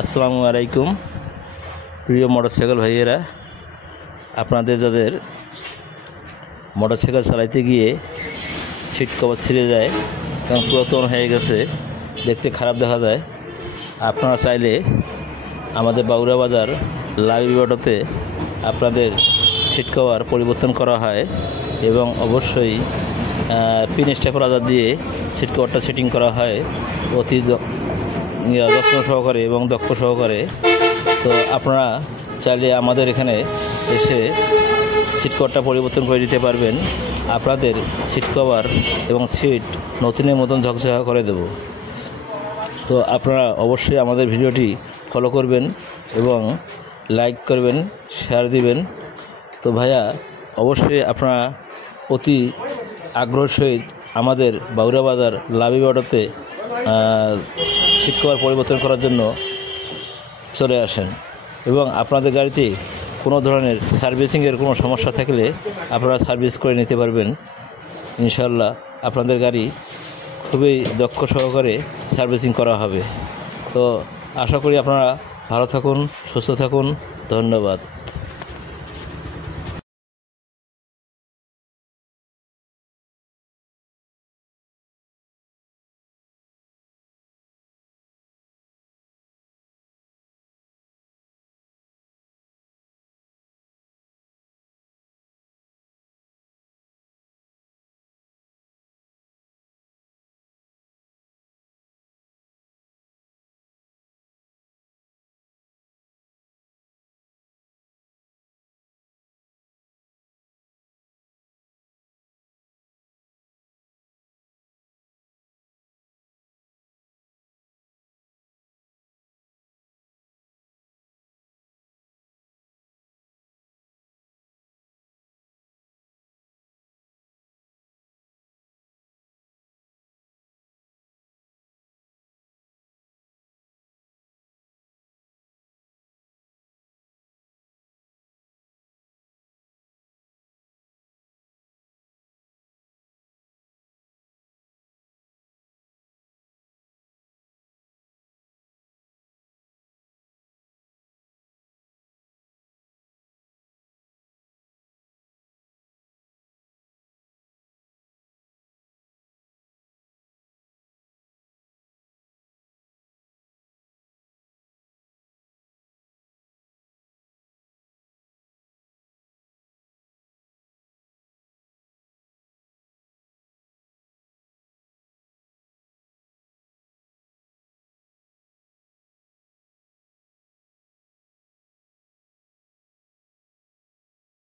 আসসালামু আলাইকুম প্রিয় মোটরসাইকেল ভাইয়েরা, আপনাদের যাদের মোটরসাইকেল চালাইতে গিয়ে সিট কভার ছিঁড়ে যায় এবং পুরাতন হয়ে গেছে, দেখতে খারাপ দেখা যায়, আপনারা চাইলে আমাদের বাগুড়া বাজার লাইভ অটোতে আপনাদের সিট কভার পরিবর্তন করা হয় এবং অবশ্যই পিন স্টেপলার দিয়ে সিট কভারটা সেটিং করা হয় অতি যত্ন সহকারে এবং দক্ষ সহকারে। তো আপনারা চাইলে আমাদের এখানে এসে সিট কভারটা পরিবর্তন করে দিতে পারবেন। আপনাদের সিট কভার এবং সিট নতুনের মতন ঝকঝকা করে দেব। তো আপনারা অবশ্যই আমাদের ভিডিওটি ফলো করবেন এবং লাইক করবেন, শেয়ার দিবেন। তো ভাইয়া, অবশ্যই আপনারা অতি আগ্রহের সহিত আমাদের বাগুড়া বাজার লাভি অটোতে সিট কভার পরিবর্তন করার জন্য চলে আসেন এবং আপনাদের গাড়িতে কোনো ধরনের সার্ভিসিংয়ের কোনো সমস্যা থাকলে আপনারা সার্ভিস করে নিতে পারবেন। ইনশাআল্লাহ আপনাদের গাড়ি খুবই দক্ষ সহকারে সার্ভিসিং করা হবে। তো আশা করি আপনারা ভালো থাকুন, সুস্থ থাকুন। ধন্যবাদ।